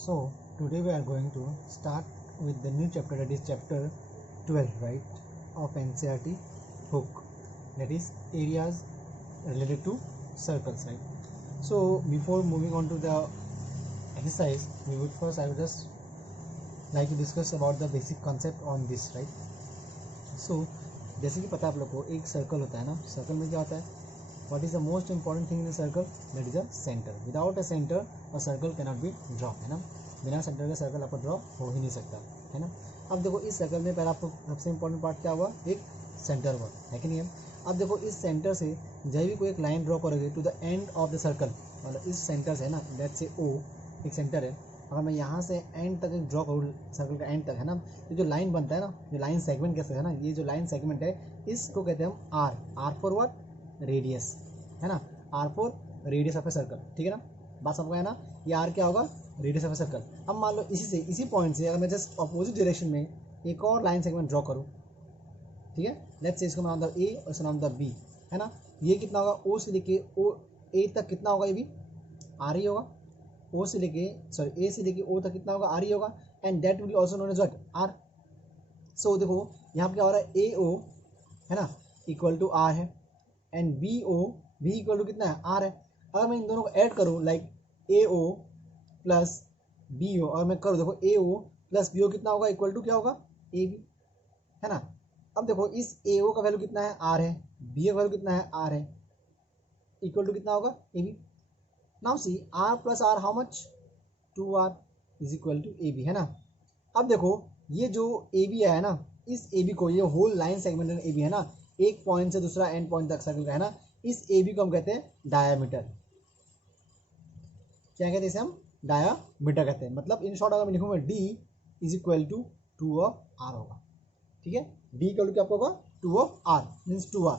So today we are going to start with the new chapter, that is chapter 12, right, of NCERT book, that is areas related to circles, right. So before moving on to the exercise, I would just like to discuss about the basic concept on this, right. So जैसे कि पता है आप लोग को एक circle होता है ना, सर्कल में क्या होता है, what is the most important thing in a circle, that is a center. Without a center a circle cannot be drawn, है ना, बिना सेंटर के सर्कल आपको ड्रॉ हो ही नहीं सकता, है ना. अब देखो इस सर्कल में पहले आपको सबसे इंपॉर्टेंट पार्ट क्या हुआ, एक सेंटर हुआ, है कि नहीं है. अब देखो इस सेंटर से जब भी कोई एक लाइन ड्रॉ करोगे to the end of the circle, मतलब इस सेंटर से है ना, लेट्स से ओ एक सेंटर है, अगर मैं यहाँ से एंड तक ड्रॉ करूँ सर्कल का एंड तक, है ना, ये जो लाइन बनता है ना, जो लाइन सेगमेंट कैसे है ना, ये जो लाइन सेगमेंट है इसको कहते हैं हम आर फॉर व्हाट, रेडियस, है ना, R for radius of a circle. ठीक है ना, बात समझ गया ना, ये आर क्या होगा, रेडियस ऑफ ए सर्कल. अब मान लो इसी पॉइंट से अगर मैं जस्ट अपोजिट डायरेक्शन में एक और लाइन सेगमेंट ड्रॉ करूँ, ठीक है, लेट्स से इसको नाम द ए और इसका नाम द बी, है ना, ये कितना होगा, ओ से लेके ओ ए तक कितना होगा, ये भी आर ही होगा, ओ से लेके ए से लेके ओ तक कितना होगा, आर ही होगा, and that will also known as what, R. So देखो यहाँ पे क्या हो रहा है, ए ओ है ना इक्वल टू आर है, एंड बी ओ भी इक्वल टू कितना है, आर है. अगर मैं इन दोनों को ऐड करूँ like A O plus B O, और मैं करूँ देखो ए ओ प्लस बी ओ कितना होगा, इक्वल टू क्या होगा, ए बी, है ना. अब देखो इस ए ओ का वैल्यू कितना है, आर है, बी का वैल्यू कितना है, आर है, इक्वल टू कितना होगा, A B. Now see R plus R how much, 2r is equal to A B, है ना. अब देखो ये जो ए बी है ना, इस ए बी को, ये whole line segment A B है ना, एक पॉइंट से दूसरा एंड पॉइंट तक सर्कल का, है ना, इस ए बी को हम कहते हैं डायामीटर. क्या कहते हैं इसे हम, डायामीटर कहते हैं. मतलब इन शॉर्ट अगर मैं लिखूंगा D is equal to 2 of R होगा. ठीक है, डी इक्वल टू क्या आपका होगा, 2 ऑफ आर मीन्स 2r.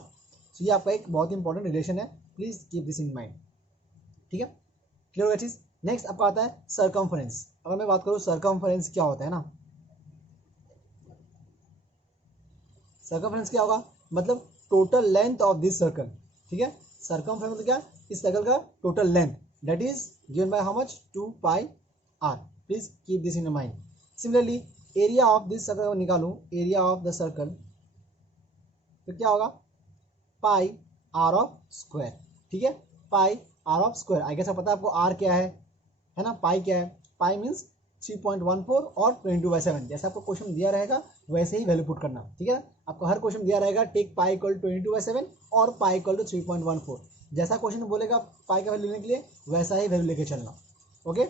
सो ये आपका एक बहुत इंपॉर्टेंट रिलेशन है, please keep this in mind. ठीक है, क्लियर होगा चीज. नेक्स्ट आपका आता है सर्कमफरेंस. अगर मैं बात करूँ सर्कमफरेंस क्या होता है ना, सर्कमफरेंस क्या होगा, मतलब total length of this circle. ठीक है, सर्कमफरेंस मतलब क्या, इस सर्कल का total length, that is given by how much, 2 pi R. Please keep this in mind. Similarly area of this circle निकालूं, एरिया ऑफ द सर्कल, तो क्या होगा, पाई आर ऑफ स्क्वायर. ठीक है, pi R of square. I guess पता है आपको are क्या है ना, पाई क्या है, पाई मीन्स 3.14 और 22/7. जैसे आपको क्वेश्चन दिया रहेगा वैसे ही वैल्यू पुट करना. ठीक है, आपको हर क्वेश्चन दिया रहेगा टेक पाई इक्वल 22/7 और पाई इक्वल टू 3.14. जैसा क्वेश्चन बोलेगा पाई का वैल्यू लेने के लिए वैसा ही वैल्यू लेके चलना. ओके,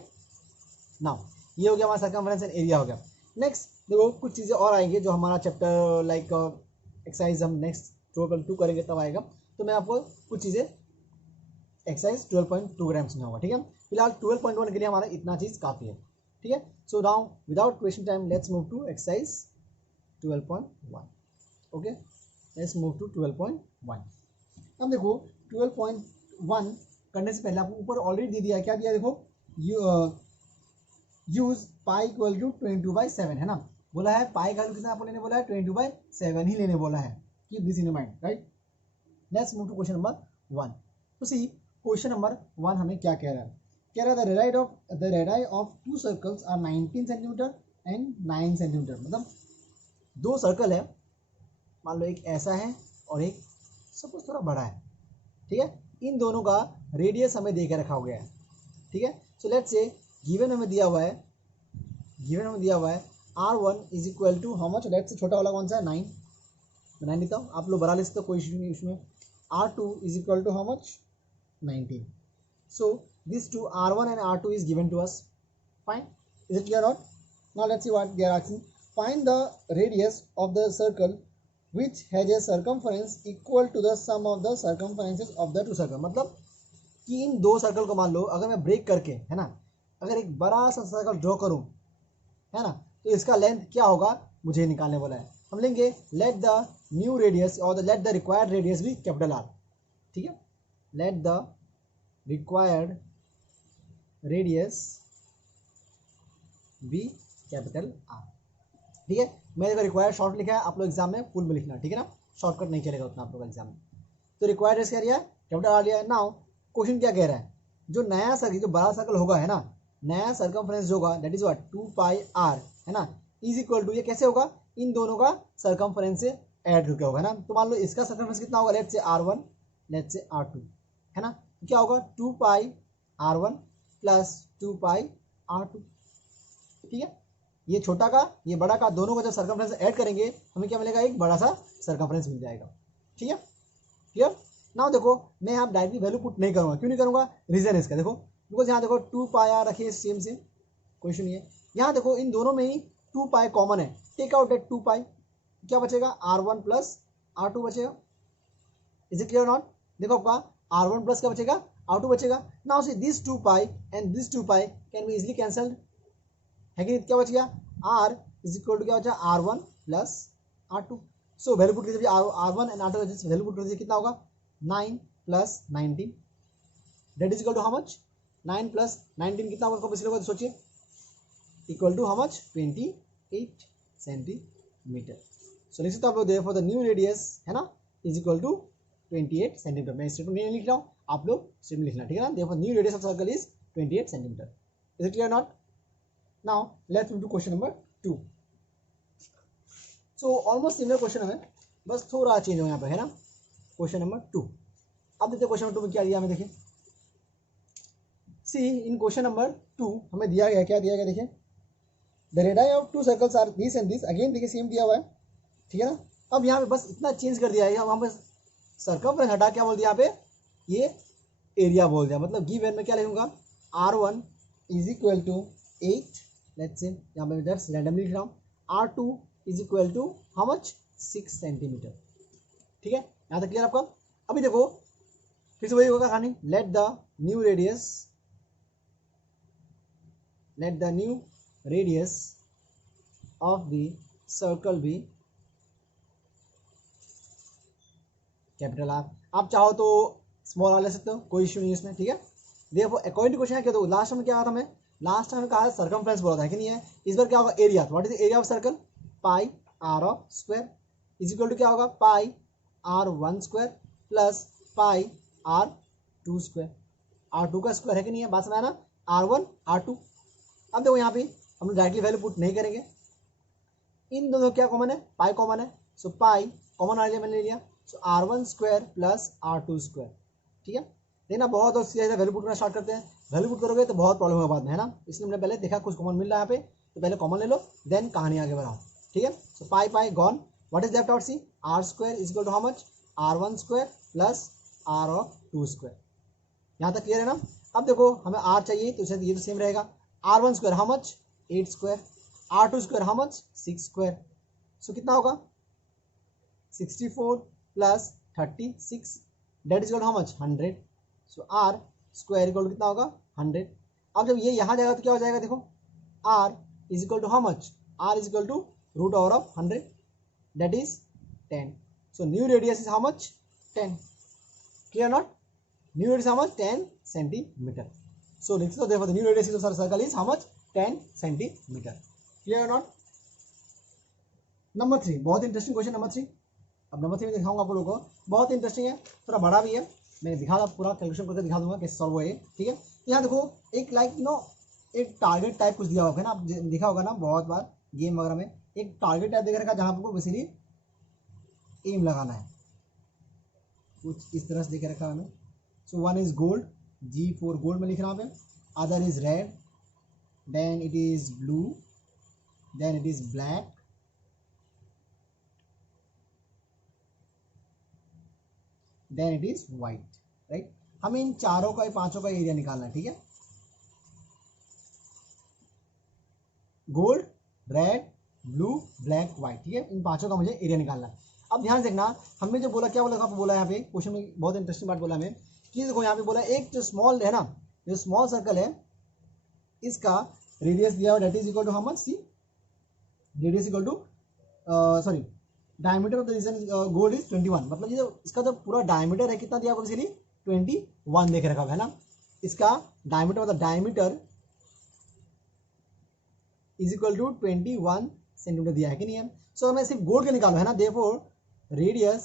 नाउ ये हो गया हमारा सर्कमफरेंस एंड एरिया हो गया. नेक्स्ट देखो कुछ चीज़ें और आएंगे जो हमारा चैप्टर लाइक एक्सरसाइज हम नेक्स्ट 12.2 करेंगे तब आएगा, तो मैं आपको कुछ चीज़ें एक्सरसाइज 12.2 ग्राम्स में होगा. ठीक है, फिलहाल 12.1 के लिए हमारा इतना चीज़ काफ़ी है. ठीक है, so now without wasting time let's move to exercise 12.1. Okay, let's move to 12.1. अब देखो 12.1 करने से पहले आपको ऊपर ऑलरेडी दे दिया है, क्या दिया है देखो, यूज पाई इक्वल टू 22/7, है ना, बोला है पाई का कितना आपको लेने बोला है, 22/7 ही लेने बोला है. Keep this in mind, right. Let's move to question number 1. तो सी क्वेश्चन नंबर 1 हमें क्या कह रहा है, कह रहा है the radii of 2 circles are 19 centimetre and 9 centimetre. मतलब 2 सर्कल है, मान लो एक ऐसा है और एक सपोज थोड़ा बड़ा है. ठीक है, इन दोनों का रेडियस हमें दे के रखा हो गया है. ठीक है, सो लेट्स से गिवन हमें दिया हुआ है r1 is equal to how much, let's say छोटा वाला कौन सा है, 9. मैं 9 लिखता हूँ, आप लोग बड़ा ले सकते हो, कोई इशू नहीं उसमें. r2 is equal to how much, 19. So these two r1 and r2 is given to us. Fine, is it clear or not? Now let's see what they are asking. Find the radius of the circle which has a circumference equal to the sum of the circumferences of the two circle. मतलब कि इन 2 circle को मान लो अगर मैं break करके, है ना, अगर एक बड़ा सा सर्कल ड्रॉ करूं, है ना, तो इसका लेंथ क्या होगा मुझे निकालने बोला है. हम लेंगे लेट द न्यू रेडियस और लेट द रिक्वायर्ड रेडियस भी कैपिटल आर. ठीक है, let the required radius be capital R. ठीक है, मैंने रिक्वायर्ड शॉर्ट लिखा है, आप लोग एग्जाम में फुल में लिखना. ठीक है ना, शॉर्टकट नहीं चलेगा उतना आप लोग एग्जाम में. तो रिक्वायर्ड रेडियस क्या लिया है, कैपिटल आर लिया है. नाउ क्वेश्चन क्या कह रहा है, जो नया सर्कल, जो बड़ा सर्कल होगा, है ना, नया सर्कमफ्रेंस जो होगा that is what 2 pi R, है ना, इज इक्वल टू, ये कैसे होगा, इन दोनों का सर्कमफ्रेंस से ऐड करके होगा, है ना। तो मान लो इसका सर्कमफ्रेंस कितना होगा, let's say r1, let's say r2, है ना। तो क्या होगा 2 पाई r1 प्लस 2 पाई r2, ठीक है। ये छोटा का ये बड़ा का दोनों का जब सर्कमफ्रेंस ऐड करेंगे हमें क्या मिलेगा, एक बड़ा सा सर्कमफ्रेंस मिल जाएगा, ठीक है, क्लियर। नाउ देखो मैं यहाँ डायरेक्टली वैल्यू पुट नहीं करूँगा, क्यों नहीं करूँगा, रीजन है इसका, देखो बिकॉज यहाँ देखो 2 पाई आर रखिए सेम सेम, कोई इशू नहीं है। यहाँ देखो इन दोनों में ही 2 पाई कॉमन है, टेक आउट दैट 2 पाई, क्या बचेगा r1 प्लस r2 बचेगा, इज इट क्लियर नॉट। देखो आपका r1 प्लस क्या बचेगा, r2 बचेगा। Now see this 2 pi and this 2 pi can be easily cancelled, है कि क्या बच गया, r इज इक्वल टू क्या बचा, r1 plus r2। So value put कीजिए, r1 and r2 value put कीजिए, कितना होगा 9 plus 19 that is equal to how much, 9 plus 19 कितना होगा, पिछले को सोचिए, equal to how much 28 centimetre. So लिख सकते हो आप लोग देयरफॉर द न्यू रेडियस, है ना, इज इक्वल टू 28 सेंटीमीटर। मैं स्टेटमेंट नहीं लिख रहा हूँ, आप लोग स्टेटमेंट लिखना, ठीक है ना। Therefore new radius of circle is 28 centimetre, is it clear not. Now let's move to question number 2. So almost similar question है, बस थोड़ा चेंज हो यहाँ पे, है ना। क्वेश्चन नंबर 2, अब देखते हैं क्वेश्चन नंबर 2 में क्या दिया हमें, देखिए सी इन क्वेश्चन नंबर 2 हमें दिया गया, क्या दिया गया देखिए, the radius of 2 circles are this and this, again देखिए सेम दिया हुआ है, ठीक है ना। अब यहाँ पे बस इतना चेंज कर दिया है, वहाँ पे सर्कमफ्रेंस हटा क्या बोल दिया, यहाँ पे ये एरिया बोल दिया, मतलब गिवन में क्या लिखूंगा, r1 is equal to 8, let's say यहाँ पे जस्ट रैंडमली लिख रहा हूँ, r2 is equal to how much 6 centimetre, ठीक है, यहाँ तक क्लियर आपका। अभी देखो फिर से वही होगा कहानी, let the new radius of the circle be capital R, आप चाहो तो स्मॉल आर ले सकते हो, कोई इश्यू नहीं है इसमें, ठीक है। देखो अकॉर्डिंग टू क्वेश्चन है क्या, तो लास्ट में क्या कहा था हमें, लास्ट टाइम कहा सर्कमफ्रेंस बोला था कि नहीं है, इस बार क्या होगा area, what is the area of circle, pi R of square is equal to क्या होगा, pi r1 square plus pi r2 square, r2 का स्क्वायर है कि नहीं है, बात समझ ना, r1 r2। अब देखो यहाँ पे हम लोग डायरेक्टली वैल्यू पुट नहीं करेंगे, इन दोनों क्या कॉमन है, पाई कॉमन है, सो पाई कॉमन आ लिया मैंने ले लिया, सो r1 square plus r2 square, ठीक है। देखना बहुत और सीधा वैल्यू पुट करना स्टार्ट करते हैं, वैल्यू पुट करोगे तो बहुत प्रॉब्लम होगा बाद में, है ना, इसलिए हमने पहले देखा कुछ कॉमन मिल रहा है यहाँ पे, तो पहले कॉमन ले लो देन कहानी आगे बढ़ाओ, ठीक है। So pi pi gone, what is left out, see r square is equal to how much, r1 square plus r2 square, यहाँ तक क्लियर है ना। अब देखो हमें r चाहिए तो ये तो सेम रहेगा, r1 square how much 8 square, r2 square how much 6 square, so कितना होगा 64 plus 36 that is equal to how much 100, so r square equal to कितना होगा 100। अब जब ये यहाँ जाएगा तो क्या हो जाएगा, देखो r is equal to how much, r is equal to root over of 100 that is 10, so new radius is how much 10, clear not, new radius how much 10 centimetre. So लिख दो देखो new radius of circle is how much 10 centimetre, clear not. Number 3 बहुत interesting question, number 3, अब number 3 में दिखाऊंगा आप लोगों को, बहुत इंटरेस्टिंग है, थोड़ा बड़ा भी है, मैं दिखा रहा पूरा कैलकुलेशन करके दिखा दूंगा कैसे सॉल्व हुआ है, ठीक है। यहाँ देखो एक लाइक नो एक टारगेट टाइप कुछ दिया होगा, है ना, आप दिखा होगा ना बहुत बार गेम वगैरह में, एक टारगेट टाइप देख रखा जहाँ आपको बेसिकली एम लगाना है, कुछ इस तरह से देख रखा है हमें। So one is gold, G4 gold में लिख रहा हूँ पे, other is red, then it is blue, then it is black, then it is white, right. हमें इन चारों का पांचों का एरिया निकालना है, ठीक है, gold red blue black white, ठीक है, इन पांचों का मुझे एरिया निकालना है। अब ध्यान देखना हमने जो बोला, क्या बोला था, बोला यहाँ पे क्वेश्चन में बहुत इंटरेस्टिंग बात बोला हमें कि देखो यहाँ पे बोला एक जो स्मॉल है ना, जो स्मॉल सर्कल है इसका रेडियस दिया हुआ that is equal to how much, see radius equal to sorry diameter of the region gold is 21, मतलब ये जो इसका जो पूरा डायमीटर है कितना दिया हुआ बेसिकली 21 देख रखा है ना, इसका डायमीटर मतलब diameter is equal to 21 centimetre दिया है कि नहीं है। सो हमें सिर्फ गोल्ड का निकालो, है ना, therefore radius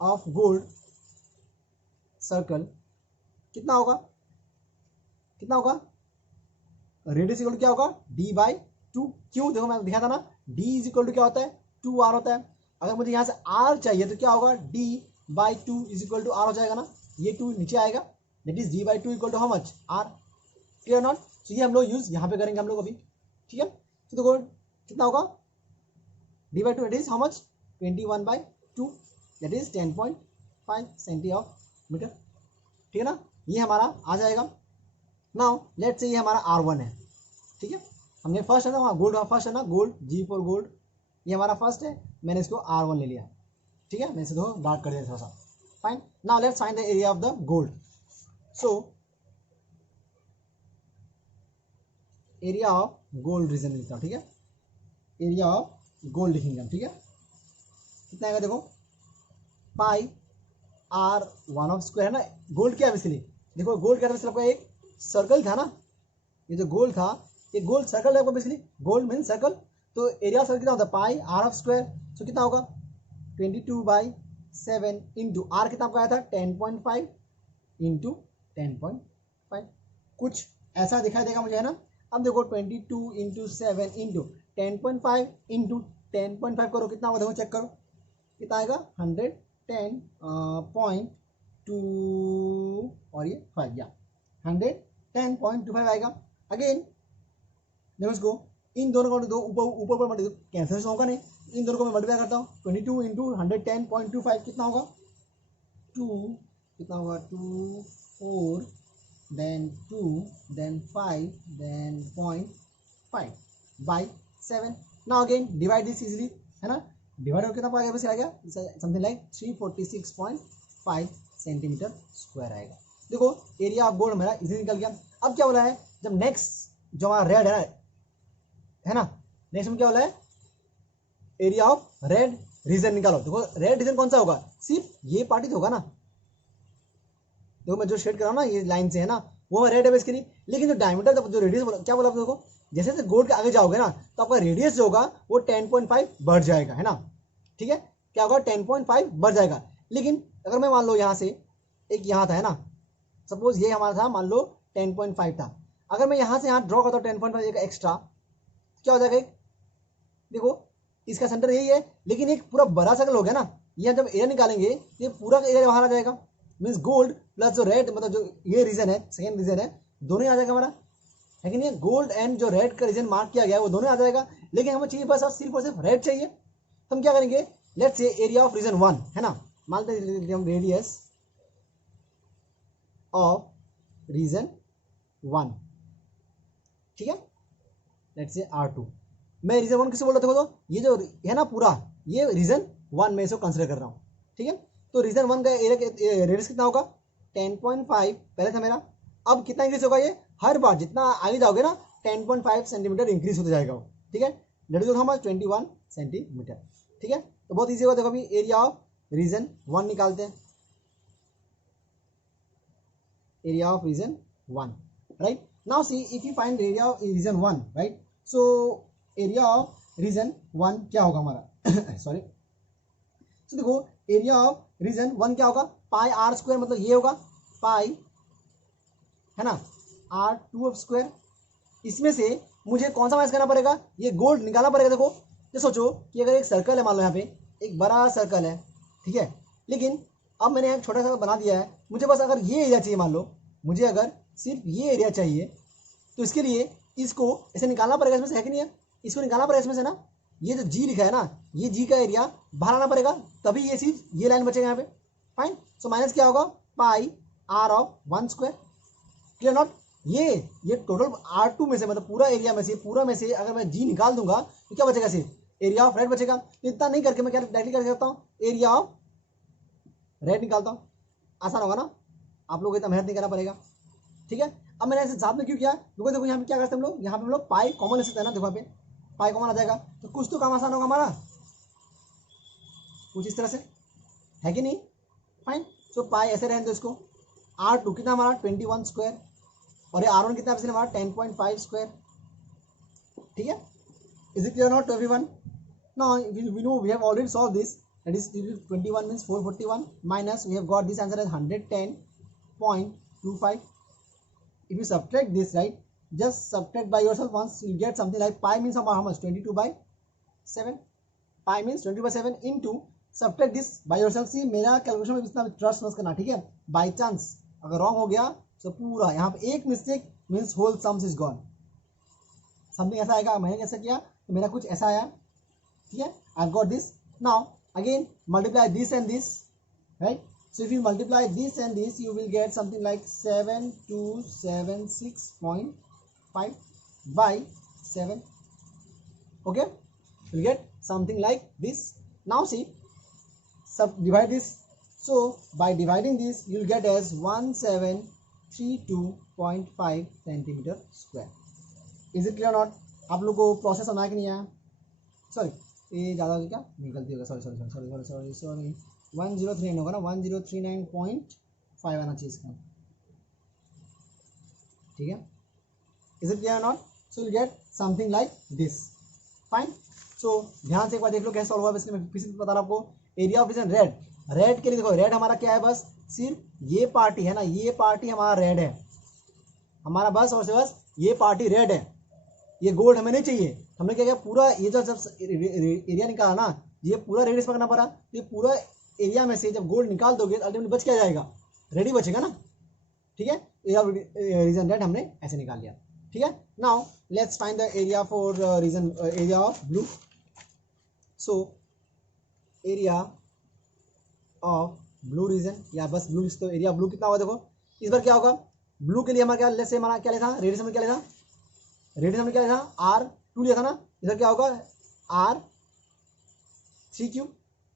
of gold circle कितना होगा, कितना होगा, रेडियस इक्वल टू क्या होगा, d/2। क्यों, देखो मैं दिखा था ना, d इज इक्वल टू क्या होता है, 2r होता है। अगर मुझे यहाँ से r चाहिए तो क्या होगा, d/2 is equal to r हो जाएगा ना, ये 2 नीचे आएगा, that is d/2 equal to how much, r। Clear not. तो ये हम लोग यूज यहाँ पे करेंगे हम लोग अभी, ठीक है। तो देखो कितना होगा, d/2 that is how much, 21/2 that is 10.5 centimetre, ठीक है ना। ये हमारा आ जाएगा। नाउ लेट्स से ये हमारा R1 है, ठीक है। हमने फर्स्ट है ना, वहाँ गोल्ड फर्स्ट है ना, गोल्ड, G फॉर गोल्ड, ये हमारा फर्स्ट है, मैंने इसको R1 ले लिया, ठीक है। मैं इसे तो डार्क कर दिया थोड़ा सा, fine. Now let's find the area of the gold. So area of gold reason लिखता हूँ, ठीक है, एरिया ऑफ गोल्ड लिखेंगे हम, ठीक है। कितना आएगा देखो, पाई R1 ऑफ स्क्वायर है ना, गोल्ड क्या है बेसिकली, देखो गोल्ड क्या है, आपका एक सर्कल था ना, ये जो गोल था, ये गोल सर्कल है आपका बेसिकली, गोल्ड मीन सर्कल। तो एरिया सर्कल कितना होता है, पाई r ऑफ स्क्वायर। सो कितना होगा, 22/7 इंटू आर, कितना आपका आया था, 10.5 इंटू 10.5, कुछ ऐसा दिखाई देगा मुझे, है ना। अब देखो 22 इंटू 7 इंटू 10.5 इंटू 10.5 करो, कितना होगा देखो, चेक करो कितना आएगा, 110.2 और ये 5, या 110.25 आएगा। अगेन देखो इसको, इन दोनों को दो ऊपर ऊपर कैंसिल होगा नहीं, इन दोनों को मैं मल्टीप्लाई करता हूँ, 22 इंटू 110.25 कितना होगा, 2, कितना होगा, 2 4 then 2 then 5 then 0.5/7। Now again divide this easily, है ना, डिवाइड कितना आ गया, समथिंग लाइक 346.5 सेंटीमीटर स्क्वायर आएगा। देखो एरिया ऑफ गोल्ड मेरा इजीली निकल गया। अब क्या बोला है, जब नेक्स्ट जो हमारा रेड है ना, नेक्स्ट में क्या बोला है, एरिया ऑफ रेड रीजन निकालो। देखो रेड रीजन कौन सा होगा, सिर्फ ये पार्टी तो होगा ना, देखो मैं जो शेड कर रहा हूँ ना ये लाइन से, है ना, वो रेड है बेसिकली। लेकिन जो डायमीटर जो रेडियस क्या बोला, देखो जैसे जैसे गोल्ड के आगे जाओगे ना, तो आपका रेडियस जो होगा वो 10.5 बढ़ जाएगा, है ना, ठीक है, क्या होगा, 10.5 बढ़ जाएगा। लेकिन अगर मैं मान लो यहाँ से एक यहाँ था, है ना, सपोज ये हमारा था, मान लो 10.5 था, अगर मैं यहाँ से यहाँ ड्रॉ करता हूँ 10.5 एक एक्स्ट्रा, क्या हो जाएगा, एक देखो इसका सेंटर यही है, लेकिन एक पूरा बड़ा सर्कल हो गया ना, ये जब एरिया निकालेंगे ये पूरा का एरिया बाहर आ जाएगा, मीन्स गोल्ड प्लस जो रेड, मतलब जो ये रीजन है, सेकेंड रीजन है, दोनों ही आ जाएगा हमारा, है कि नहीं, गोल्ड एंड जो रेड का रीजन मार्क किया गया है वो दोनों आ जाएगा। लेकिन हमें चाहिए बस सिर्फ और सिर्फ रेड चाहिए, तो हम क्या करेंगे, let's say area of region 1, है ना, मान लेते हम रेडियस ऑफ रीजन 1, ठीक है, लेट्स से R2। मैं रीजन 1 किसे बोल रहा था, तो ये जो है ना पूरा, ये रीजन 1 में इसको कंसिडर कर रहा हूँ, ठीक है। तो रीजन 1 का एरिया रेडियस कितना होगा, 10.5 पहले था मेरा, अब कितना इंक्रीज होगा, ये हर बार जितना आगे जाओगे ना 10.5 सेंटीमीटर इंक्रीज होता जाएगा वो, ठीक है, that is how much, 21 centimetre, ठीक है। तो बहुत ईजी होगा, देखो अभी एरिया ऑफ रीजन 1 निकालते हैं, area of region 1, right. Now see if you find area of region 1, right, so area of region 1 क्या होगा हमारा सॉरी, तो देखो एरिया ऑफ रीजन 1 क्या होगा, पाई आर स्क्वायर, मतलब ये होगा पाई, है ना, R2 ऑफ स्क्वायर। इसमें से मुझे कौन सा माइनस करना पड़ेगा, ये गोल्ड निकालना पड़ेगा। देखो ये सोचो कि अगर एक सर्कल है, मान लो यहाँ पे एक बड़ा सर्कल है, ठीक है, लेकिन अब मैंने एक छोटा सा बना दिया है, मुझे बस अगर ये एरिया चाहिए, मान लो मुझे अगर सिर्फ ये एरिया चाहिए, तो इसके लिए इसको ऐसे निकालना पड़ेगा, इसमें से है कि नहीं है, इसको निकालना पड़ेगा इसमें से ना, ये जो जी लिखा है ना, ये जी का एरिया बाहर आना पड़ेगा, तभी ये चीज ये लाइन बचेगा यहाँ पे, फाइन। सो माइनस क्या होगा, पाई R of 1 square, clear not. ये टोटल R2 में से, मतलब पूरा एरिया में से, पूरा में से अगर मैं जी निकाल दूंगा तो क्या बचेगा, सिर्फ एरिया ऑफ रेड बचेगा। तो इतना नहीं करके मैं क्या डायरेक्टली कर सकता हूँ, एरिया ऑफ रेड निकालता हूँ, आसान होगा ना, आप लोगों को इतना मेहनत नहीं करना पड़ेगा, ठीक है। अब मैंने ऐसे साथ में क्यों किया, क्योंकि देखो यहाँ पे क्या करते हैं हम लोग, यहाँ पे हम लोग पाई कॉमन ले सकते हैं ना, देखो यहाँ पे पाई कॉमन आ जाएगा, तो कुछ तो काम आसान होगा हमारा, कुछ इस तरह से, है कि नहीं, फाइन। सो पाई ऐसे रहने दो इसको, R2 कितना हमारा 21 स्क्वायर, और ये R1 कितना है हमारा 10.5 स्क्वायर, ठीक है। Is it clear not to everyone? Now we know we have already solved this, that is 21 means 441 minus we have got this answer as 110.25, if you subtract this, right, just subtract by yourself once, you get something like pi means how much, 22/7. pi means 22/7 into subtract this by yourself. See मेरा calculation में इतना trust मत करना, ठीक है, by chance अगर wrong हो गया तो पूरा यहाँ पे एक mistake means whole sums is gone. Something ऐसा आएगा, मैंने कैसे किया तो मेरा कुछ ऐसा आया, ठीक है. I got this. Now again multiply this and this, right. So if you multiply this and this, you will get something like 7276.5 by 7. Okay, you get something like this. Now see, divide this. So by dividing this, you will get as 1732.5 centimeter square. Is it clear or not? आप लोग को process होना है कि नहीं आया? Sorry, ये ज़्यादा हो क्या गलती होगा, सॉरी 1039 होगा ना, 1039.5 आना चाहिए इसका, ठीक है. Is it clear not? So will get something like this. Fine. So ध्यान से एक बार देख लो कैसे सॉल्व हुआ. इसलिए मैं फिर से बता रहा हूँ आपको. Area of region red, red के लिए देखो, रेड हमारा क्या है, बस सिर्फ ये पार्टी है ना, ये पार्टी हमारा रेड है, हमारा बस और बस ये पार्टी रेड है. ये गोल्ड हमें नहीं चाहिए. हमने क्या किया, पूरा ये जो जब एरिया निकाला ना, ये पूरा रेड इसमें करना पड़ा. ये पूरा एरिया में से जब गोल्ड निकाल दोगे अल्टीमेटली बच क्या जाएगा, रेडी बचेगा ना, ठीक है. एरिया रीजन रेड हमने ऐसे निकाल लिया, ठीक है. Now let's find the area for region area of blue. So area of blue region, या बस ब्लू लिख दो. एरिया ब्लू कितना होगा देखो. इस बार क्या होगा, ब्लू के लिए हमारा क्या, लेट्स से हमारा क्या लेता, रेडियस हमने क्या लेता, रेडियस हमने क्या लिया था, R2 लिया था ना. इधर क्या होगा, R3³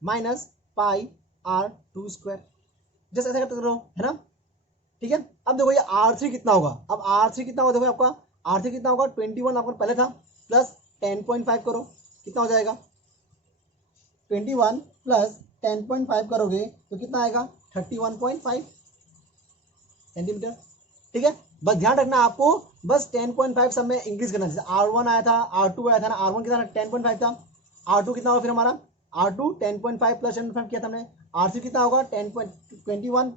minus pi R2 square. जैसे ऐसा करते रहो, है ना, ठीक है. अब देखो ये R3 कितना होगा. अब R3 कितना होगा देखो, आपका R3 कितना होगा, 21 आपका पहले था, प्लस 10.5 करो, कितना हो जाएगा, 21 प्लस 10.5 करोगे तो कितना आएगा, 31.5 सेंटीमीटर, ठीक है. बस ध्यान रखना आपको, बस 10.5 सब में इंक्रीज करना. जैसे R1 आया था, R2 आया था ना, R1 कितना 10.5 था, R2 कितना होगा फिर हमारा, R2 10.5 प्लस 10.5 किया था हमने, R3 कितना होगा 21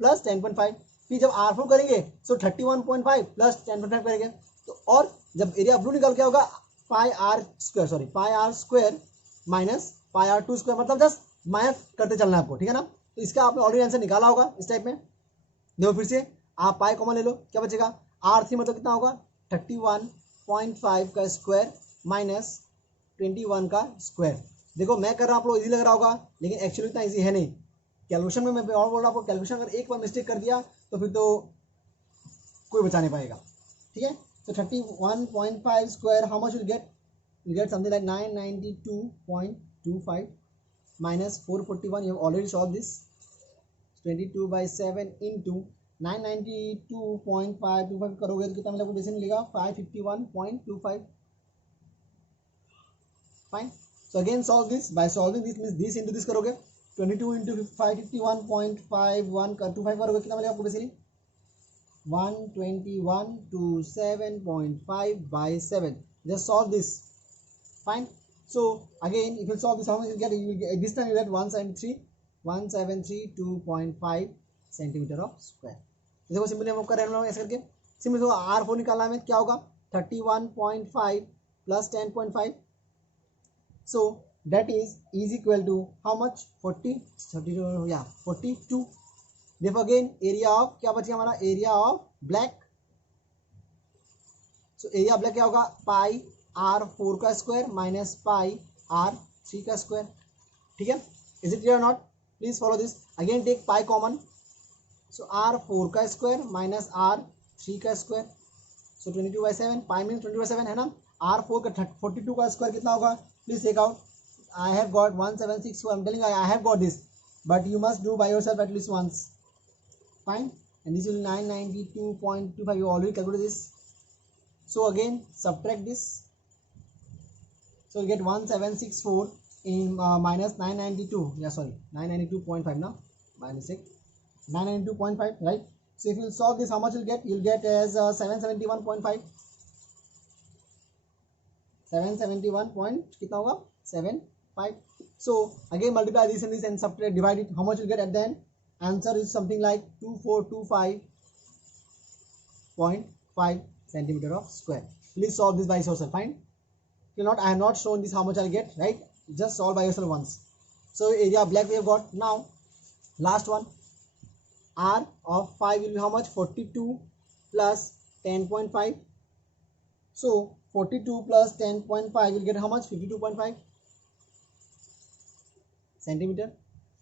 प्लस 10.5. फिर जब R4 करेंगे तो 31.5 प्लस 10.5 करेंगे तो, और जब एरिया ब्लू निकल के होगा pi R square minus pi R2 square, मतलब जस्ट माइनस करते चलना है आपको, ठीक है ना. तो इसका आपने ऑलरेडी आंसर निकाला होगा इस टाइप में. देखो फिर से आप पाई कॉमन ले लो, क्या बचेगा, R3 मतलब कितना होगा, 31.5 का स्क्वायर माइनस 21 का स्क्वायर. देखो मैं कर रहा हूँ, आप लोग इजी लग रहा होगा, लेकिन एक्चुअली इतना इजी है नहीं. कैलकुलेशन में मैं और बोल रहा हूँ आपको, कैलकुलेशन अगर एक बार मिस्टेक कर दिया तो फिर तो कोई बचा नहीं पाएगा, ठीक है. तो 31.5 square how much will get, something like 992.25 minus 441. You have already solved this. 22/7 into 992.525 करोगे तो कितना मिलेगा, बेसिक मिलेगा 551.25. Fine. So again solve this. By solving this means this into this करोगे, 22 इंटू 551.51 का 25 करोगे कितना मिलेगा आपको, basically 12127.5 by 7. Just solve this. Fine. So again if you solve this, how much you get, this time you get 173.2.5 centimetre of square. देखो simply हम कर रहे हैं ऐसे करके. सिंपली देखो R4 निकालना में क्या होगा, 31.5 plus 10.5. So that is equal to how much, 42. देखो अगेन एरिया ऑफ क्या बचा हमारा, area of black. So area black क्या होगा, पाई R4 का स्क्वायर माइनस पाई R3 का स्क्वायर, ठीक है. Is it clear not? Please follow this. Again take pi common. So R4 का स्क्वायर माइनस R3 का स्क्वायर. सो 22/7, पाई मीन 22/7 है ना. R4 का 42 का स्क्वायर कितना होगा, please take out. I have got 1764. I'm telling you I have got this, but you must do by yourself at least once. Fine. And this will 992.25. You already calculated this. So again subtract this. So you get 1764 in minus 992. Yeah, sorry, 992.5 now. My mistake. 992.5, right? So if you solve this, how much you'll get? You'll get as 771.5. 771 point कितना होगा, 7.5. So again multiply this and this and subtract, divide it. How much you get at the end? Answer is something like 2425 66.5 centimeter of square. Please solve this by yourself. Fine. If not, I have not shown this how much I'll get, right? Just solve by yourself once. So area black we have got. Now last one, R of 5 will be how much? 42 plus 10.5. So 42 plus 10.5 will get how much? 52.5 centimeter.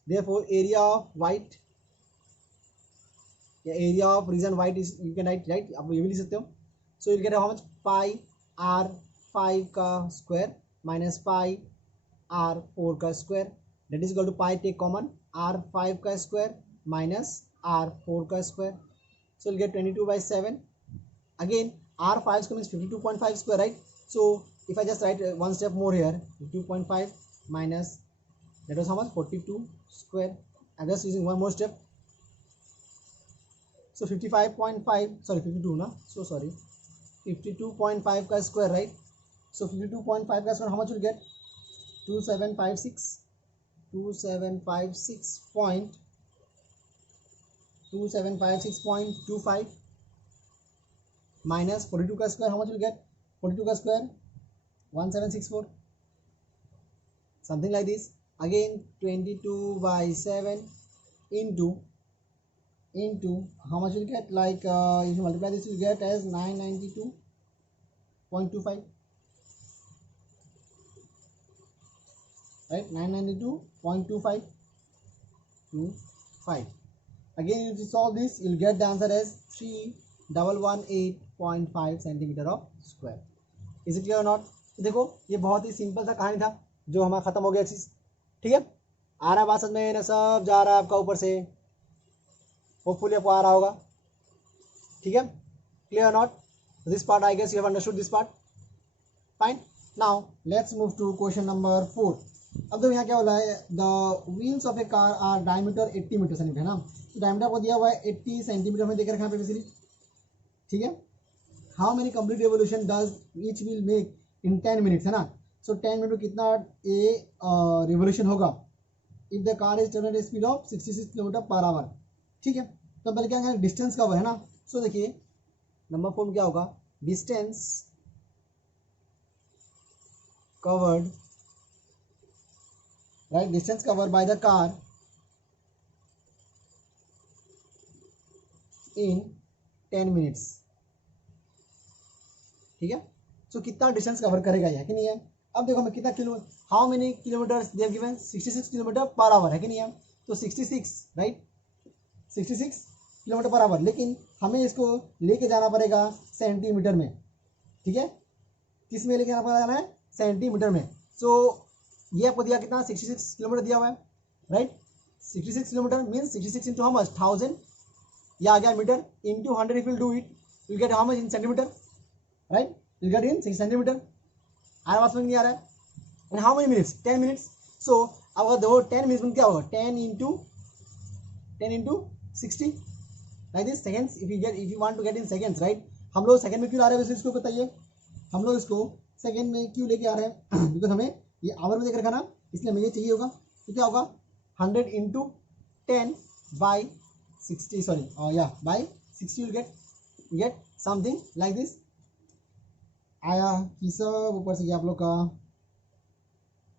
Therefore area of white, area of region white is, you can write, right? आप ये भी लिख सकते हो. So you'll get how much? Pi R5 का square minus pi R4 का square, that is equal to pi take common, R5 का square minus R4 का square. So you'll get 22/7. Again R5 square means 52.5 square, right? So if I just write one step more here, 52.5 minus, that was how much? 42 square. I'm just using one more step. So 55.5, sorry 52 na, so sorry, 52.5 का square, right? So 52.5 का square how much will get? 2756.25 minus 42 का square how much will get? 42 का square 1764, something like this. Again 22/7 into how much will get, like if you multiply this, you get as 992.25, right? 992.25. Again if you solve this, you'll get the answer as 3118.5 centimeter of square. Is it clear or not? देखो ये बहुत ही simple सा कहानी था जो हमारा खत्म हो गया चीज. ठीक है, आ रहा बात समझ में ना, सब जा रहा है आपका ऊपर से, होपफुली आपको आ रहा होगा. ठीक है, clear not? This part I guess you have understood this part. Fine. Now let's move to question number 4. अब देखो यहाँ क्या बोला है, the wheels of a car are diameter 80 metre centimetre है ना. तो डायमीटर को दिया हुआ है 80 सेंटीमीटर में देकर रखा है बेसिकली. ठीक है, how many complete revolution does each wheel make in 10 minutes है ना. सो 10 मिनट में कितना रेवोल्यूशन होगा if the car is travelling at speed of 66 kilometre per hour. ठीक है, तो पहले क्या है, डिस्टेंस कवर है ना. सो देखिए नंबर 4 में क्या होगा, distance covered, right, distance cover by the car in 10 minutes. ठीक है, सो कितना डिस्टेंस कवर करेगा यह, कि नहीं है. अब देखो मैं कितना kilo, how many kilometre they have given, 66 kilometre per hour है कि नहीं है. तो 66, राइट, 66 किलोमीटर पर आवर. लेकिन हमें इसको लेके जाना पड़ेगा सेंटीमीटर में. ठीक है, किस में लेके जाना है, सेंटीमीटर में. सो ये आपको दिया कितना, 66 किलोमीटर दिया हुआ है, right. 66 kilometre means 66 into how much, 1000, या आ गया metre, into 100 if will do it, will get how much in centimetre, right, will get in 6 centimetre. आ रहा बात समझ नहीं आ रहा है. And how many minutes, 10 minutes. So अगर देखो 10 मिनट्स में क्या होगा, 10 into 60, like this seconds. If you want to get in seconds, right. हम लोग सेकंड में क्यों आ रहे हैं वैसे इसको बताइए, हम लोग इसको सेकंड में क्यों लेके आ रहे हैं, बिकॉज हमें ये आवर में देख रखा ना, इसलिए हमें ये चाहिए होगा. तो क्या होगा, 100 into 10/60, sorry by 60 will get something like this. आया कि सब ऊपर से आप लोग का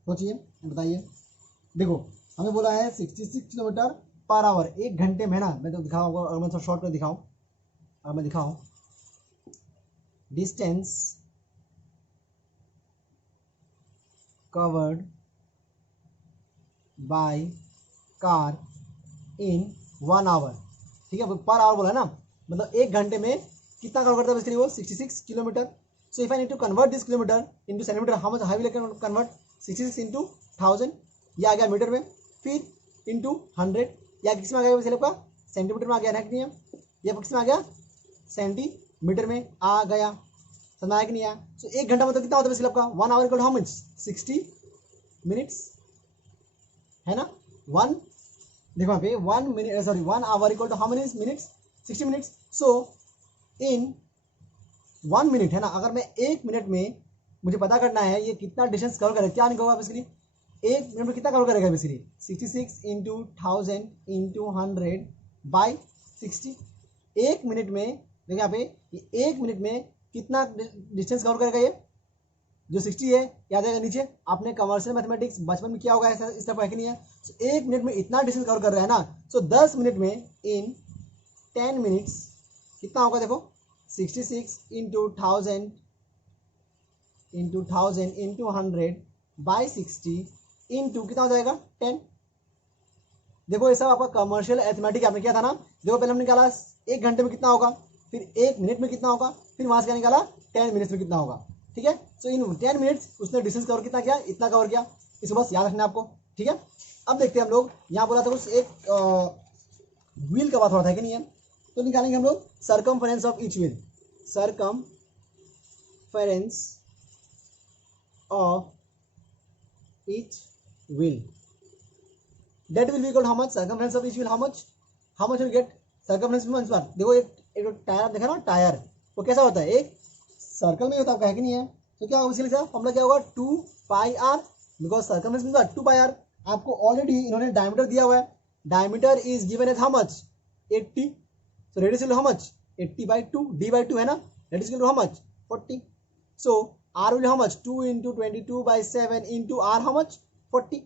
सोचिए, बताइए. देखो हमें बोला है 66 किलोमीटर पर आवर, 1 घंटे में ना. मैं तो दिखाऊँ, अगर मैं थोड़ा शॉर्ट में दिखाऊँ, अगर मैं दिखाऊँ, distance covered by car in 1 hour. ठीक है, पर आवर बोला ना, मतलब 1 घंटे में कितना कवर करता है बेसिकली वो, 66 kilometre. So if I need to convert this kilometre into centimetre, how much, how will I convert, 66 into 1000, ये आ गया मीटर में, फिर इंटू 100, या किस में आ गया वैसे आपका, सेंटीमीटर में आ गया, नहीं है, ये किस में आ गया, सेंटीमीटर में आ गया. समझ आया कि नहीं आया. सो 1 घंटा मतलब कितना होता है वैसे आपका, 1 hour equal to how much, 60 minutes है ना. 1 देखो यहाँ पे 1 minute, sorry 1 hour equal to how many minutes, 60 minutes. So in 1 minute है ना, अगर मैं 1 मिनट में मुझे पता करना है ये कितना डिस्टेंस कवर करेगा, क्या निकलेगा बेसिकली, 1 मिनट में कितना कवर करेगा basically, 66 into 1000 into 100 by 60. 1 minute में देखिए यहाँ पे ये 1 मिनट में कितना डिस्टेंस कवर करेगा, ये जो 60 है याद आएगा नीचे, आपने कमर्शियल मैथमेटिक्स बचपन में किया होगा, ऐसा इस तरह है कि नहीं है। so, 1 मिनट में इतना डिस्टेंस कवर कर रहा है ना, सो 10 मिनट में इन 10 मिनट्स कितना होगा, देखो 66 इंटू 1000 इंटू 100 बाई 60 इंटू कितना हो जाएगा 10। देखो ये सब आपका कमर्शियल अरिथमेटिक आपने किया था ना। देखो पहले हमने निकाला 1 घंटे में कितना होगा, फिर 1 मिनट में कितना होगा, फिर वहां से क्या निकाला 10 मिनट्स में कितना होगा, ठीक है। सो इन 10 मिनट्स उसने डिस्टेंस कवर कितना किया, इतना कवर किया, इसको बस याद रखना आपको, ठीक है। अब देखते हैं हम लोग, यहाँ बोला था कुछ एक व्हील का बात हो रहा था कि नहीं है, तो निकालेंगे हम लोग circumference of each wheel, circumference of each wheel, that will be equal to how much, circumference of each wheel how much will get, circumference means what, देखो एक टायर आप देखा ना, टायर वो कैसा होता है, एक सर्कल में होता है, आपका है कि नहीं है। तो क्या होगा, इसके लिए फॉर्मूला क्या होगा, 2 pi R, because circumference means what 2 pi R. आपको ऑलरेडी इन्होंने डायमीटर दिया हुआ है, diameter is given as how much 80, so radius equal how much 80 by 2, D by 2 है ना, radius equal how much 40, so R will how much 2 into 22 by 7 into R how much 40।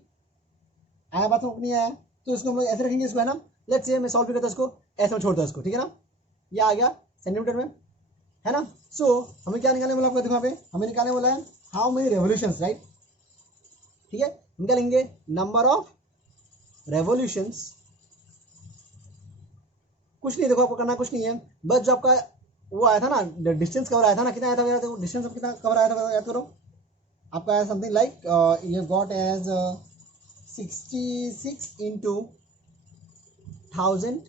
आया बात नहीं आया, तो इसको हम लोग ऐसे रखेंगे, इसको है ना, लेट्स से मैं सॉल्व करता हूं, इसको ऐसे में छोड़ता हूं इसको, ठीक है ना, ये आ गया सेंटीमीटर में, है ना। सो हमें क्या निकालने बोला आपको, देखो यहाँ पे हमें निकालने बोला है हाउ मेनी रेवोल्यूशंस, राइट, ठीक है। निकालेंगे नंबर ऑफ रेवोल्यूशंस, कुछ नहीं, देखो आपको करना कुछ नहीं है, बस जो आपका वो आया था ना, डिस्टेंस कवर आया था ना, कितना आया था, डिस्टेंस कितना कवर आया था, याद करो, आपका आया something like you got as 66 into 1000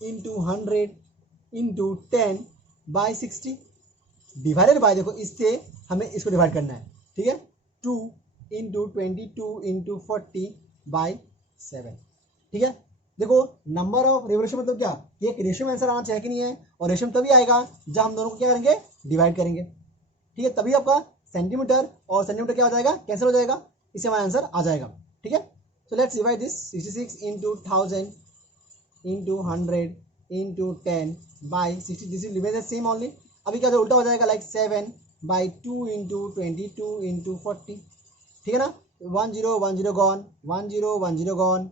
into 100 into 10 by 60 divided by, देखो इससे हमें इसको डिवाइड करना है, ठीक है, 2 इंटू 22 इंटू 40 बाई 7, ठीक है। देखो नंबर ऑफ रेवोल्यूशन मतलब क्या, ये एक रेशियो में आंसर आना चाहिए कि नहीं है, और रेशियो तभी आएगा जब हम दोनों को क्या करेंगे, डिवाइड करेंगे, ठीक है, तभी आपका सेंटीमीटर और सेंटीमीटर क्या हो जाएगा, कैंसिल हो जाएगा, इससे हमारा आंसर आ जाएगा, ठीक है। So let's divide this 66 into 1000 into 100 into 10 by 60, this will remain the same only. अभी क्या उल्टा हो जाएगा, लाइक 7 बाई 2 इंटू 22 इंटू 40, ठीक है ना, 1 0 1 0 गॉन, 1 0 1 0 गॉन,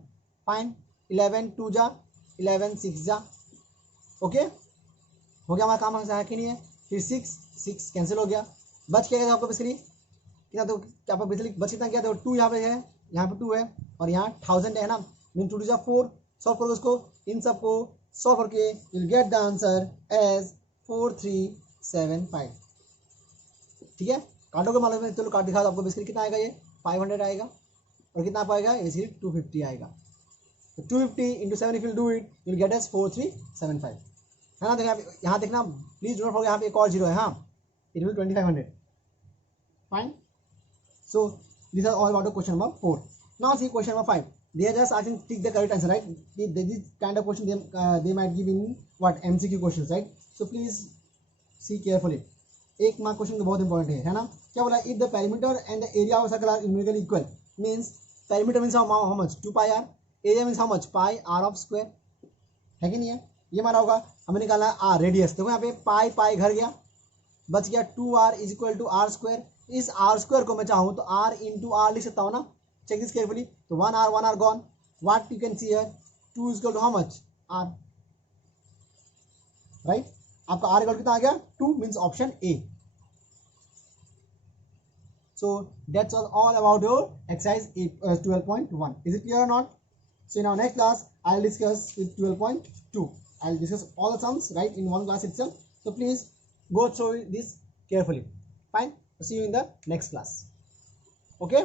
फाइन, 11 2 जा 11 6 जा, ओके, हो गया हमारा काम है कि नहीं है। फिर 6 कैंसिल हो गया, बच क्या गया आपको बेसिकली कितना, तो क्या आपका बेसिकली बच कितना गया, तो 2 यहाँ पे है, यहाँ पे 2 है, और यहाँ 1000 है ना, मीन 2 2 जा 4, सॉल्व करो उसको, इन सबको सॉल्व करके you will get the answer as 4375, ठीक है। काटोगे मालूम है, चलो काट दिखा दो आपको, बेसिकली कितना आएगा, ये 500 आएगा, और कितना पाएगा, बेसिकली 250 आएगा, तो 250 into 7 if you do it you will get as 4375, है ना। देखो यहाँ देखना प्लीज डोंट फॉरगेट, यहाँ पे एक और जीरो है, हाँ, it will 2500, fine. So these are all about the question number 4. Now see question number 5. They are just asking pick the correct answer, right? This kind of question they might give in what MCQ questions, right? So please see carefully. एक mark question तो बहुत important है ना। क्या बोला, if the perimeter and the area of circle are numerically equal, means perimeter means how much 2 pi R, area means how much pi R of square, है कि नहीं है, ये हमारा होगा। हमें निकाला आर रेडियस, देखो यहाँ पे पाई पाई घर गया, बच गया 2r is equal to R square. इस आर स्क्वायर को मैं चाहूँ तो r इंटू आर लिख सकता हूँ ना, चेक दिस केयरफुली, तो 1r gone, what you can see here 2 is equal to how much r, right, आपका r इक्वल कितना आ गया 2, means option A. So that's all about your exercise 12.1. Is it clear or not? So in our next class I'll discuss with 12.2. I'll discuss all the sums right in one class itself, so please go through this carefully. Fine, see you in the next class. Okay.